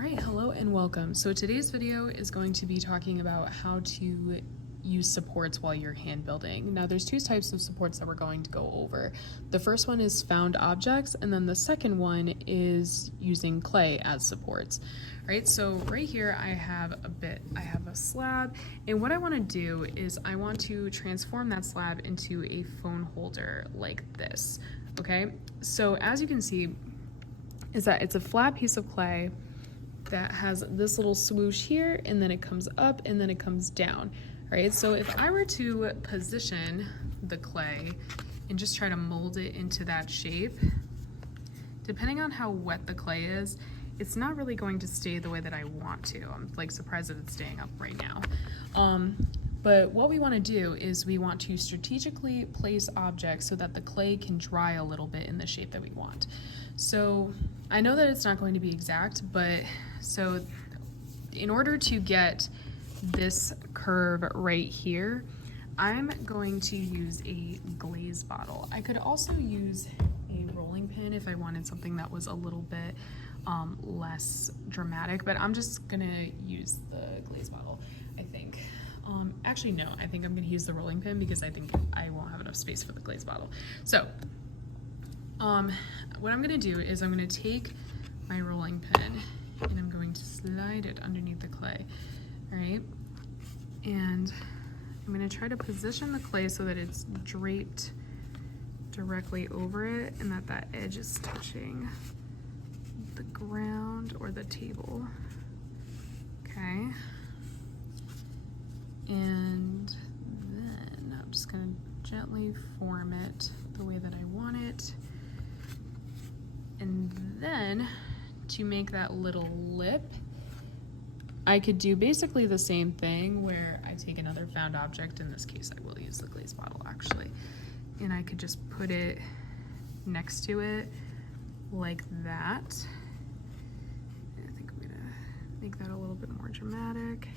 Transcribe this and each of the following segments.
All right, hello and welcome. So today's video is going to be talking about how to use supports while you're hand building. Now there's two types of supports that we're going to go over. The first one is found objects, and then the second one is using clay as supports. All right, so right here I have a slab, and what I want to do is I want to transform that slab into a phone holder like this. Okay, so as you can see is that it's a flat piece of clay that has this little swoosh here, and then it comes up and then it comes down. All right, so if I were to position the clay and just try to mold it into that shape, depending on how wet the clay is, it's not really going to stay the way that I want to. I'm like surprised that it's staying up right now. But what we want to do is we want to strategically place objects so that the clay can dry a little bit in the shape that we want. So I know that it's not going to be exact, but so in order to get this curve right here, I'm going to use a glaze bottle. I could also use a rolling pin if I wanted something that was a little bit less dramatic, but I'm just gonna use the glaze bottle, I think. Actually, no, I think I'm gonna use the rolling pin because I think I won't have enough space for the glaze bottle. So, what I'm gonna do is I'm gonna take my rolling pin and I'm going to slide it underneath the clay, all right? And I'm gonna try to position the clay so that it's draped directly over it and that that edge is touching the ground or the table, okay? And then I'm just gonna gently form it the way that I want it. And then to make that little lip, I could do basically the same thing where I take another found object. In this case, I will use the glaze bottle actually. And I could just put it next to it like that. And I think I'm gonna make that a little bit more dramatic.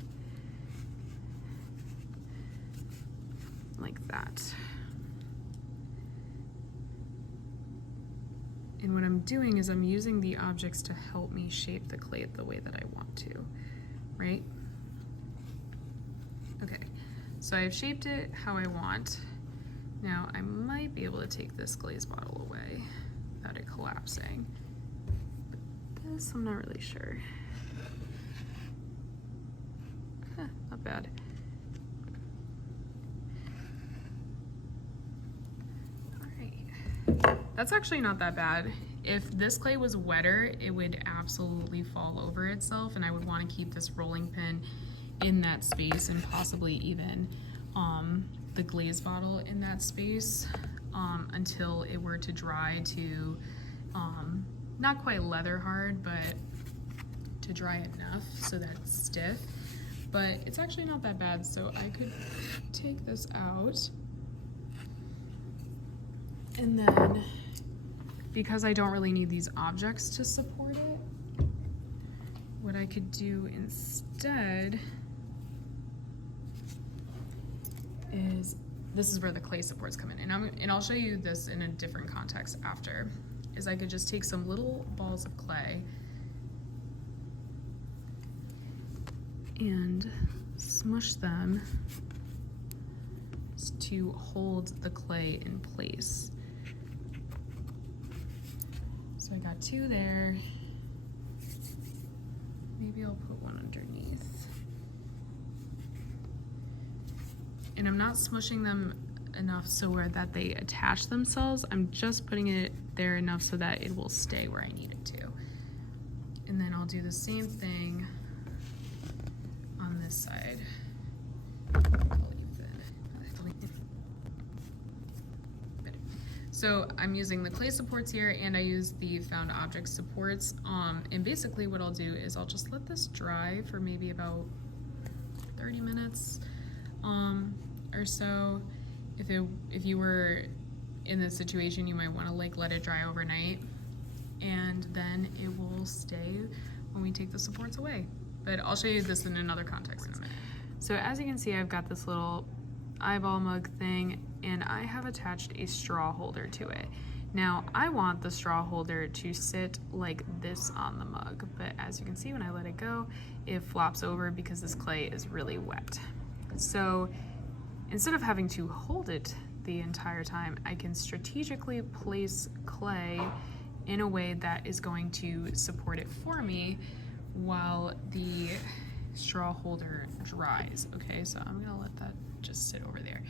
Like that. And what I'm doing is I'm using the objects to help me shape the clay the way that I want to, right? Okay, so I've shaped it how I want. Now I might be able to take this glaze bottle away without it collapsing. But this, I'm not really sure. Not bad. That's actually not that bad. If this clay was wetter, it would absolutely fall over itself, and I would want to keep this rolling pin in that space and possibly even the glaze bottle in that space until it were to dry to not quite leather hard, but to dry enough so that it's stiff. But it's actually not that bad, so I could take this out. And then, because I don't really need these objects to support it, what I could do instead is, this is where the clay supports come in, and I'll show you this in a different context after, is I could just take some little balls of clay and smush them to hold the clay in place. So I got two there. Maybe I'll put one underneath. And I'm not smushing them enough so that they attach themselves. I'm just putting it there enough so that it will stay where I need it to. And then I'll do the same thing on this side. So I'm using the clay supports here, and I use the found object supports. And basically what I'll do is I'll just let this dry for maybe about 30 minutes or so. If you were in this situation, you might want to like let it dry overnight, and then it will stay when we take the supports away. But I'll show you this in another context in a minute. So as you can see, I've got this little eyeball mug thing, and I have attached a straw holder to it. Now I want the straw holder to sit like this on the mug, but as you can see, when I let it go, it flops over because this clay is really wet. So instead of having to hold it the entire time, I can strategically place clay in a way that is going to support it for me while the straw holder dries. Okay, so I'm gonna let that just sit over there.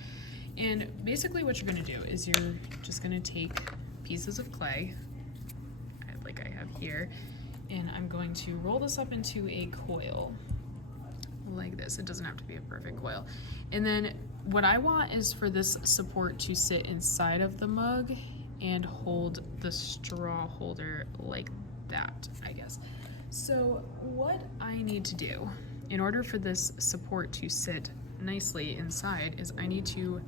And basically what you're gonna do is you're just gonna take pieces of clay, like I have here, and I'm going to roll this up into a coil like this. It doesn't have to be a perfect coil. And then what I want is for this support to sit inside of the mug and hold the straw holder like that, I guess. So what I need to do in order for this support to sit nicely inside is I need to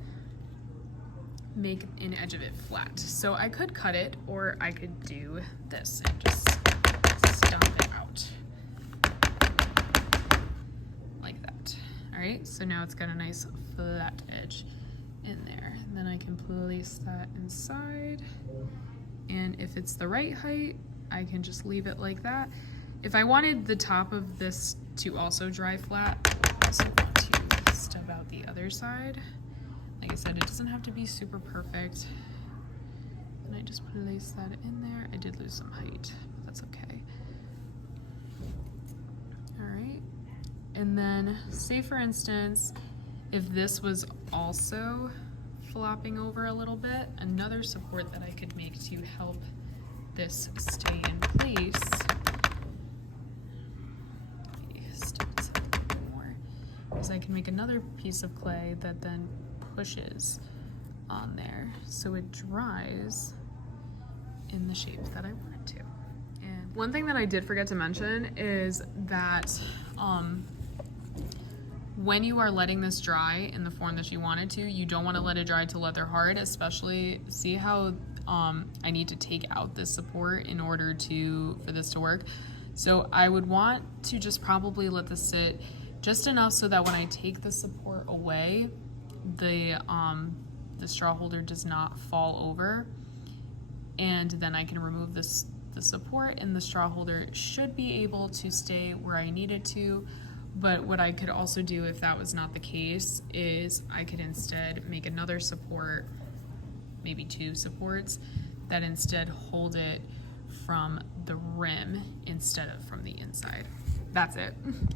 make an edge of it flat. So I could cut it, or I could do this and just stomp it out like that. All right, so now it's got a nice flat edge in there. And then I can place that inside, and if it's the right height, I can just leave it like that. If I wanted the top of this to also dry flat, I also want to stub out the other side. Like I said, it doesn't have to be super perfect. And I just place that in there. I did lose some height, but that's okay. All right. And then say for instance, if this was also flopping over a little bit, another support that I could make to help this stay in place, is I can make another piece of clay that then pushes on there so it dries in the shape that I want it to. And one thing that I did forget to mention is that when you are letting this dry in the form that you want it to, you don't want to let it dry to leather hard, especially, see how I need to take out this support in order for this to work. So I would want to just probably let this sit just enough so that when I take the support away, the straw holder does not fall over, and then I can remove the support, and the straw holder should be able to stay where I need it to. But what I could also do, if that was not the case, is I could instead make another support, maybe two supports, that instead hold it from the rim instead of from the inside. That's it.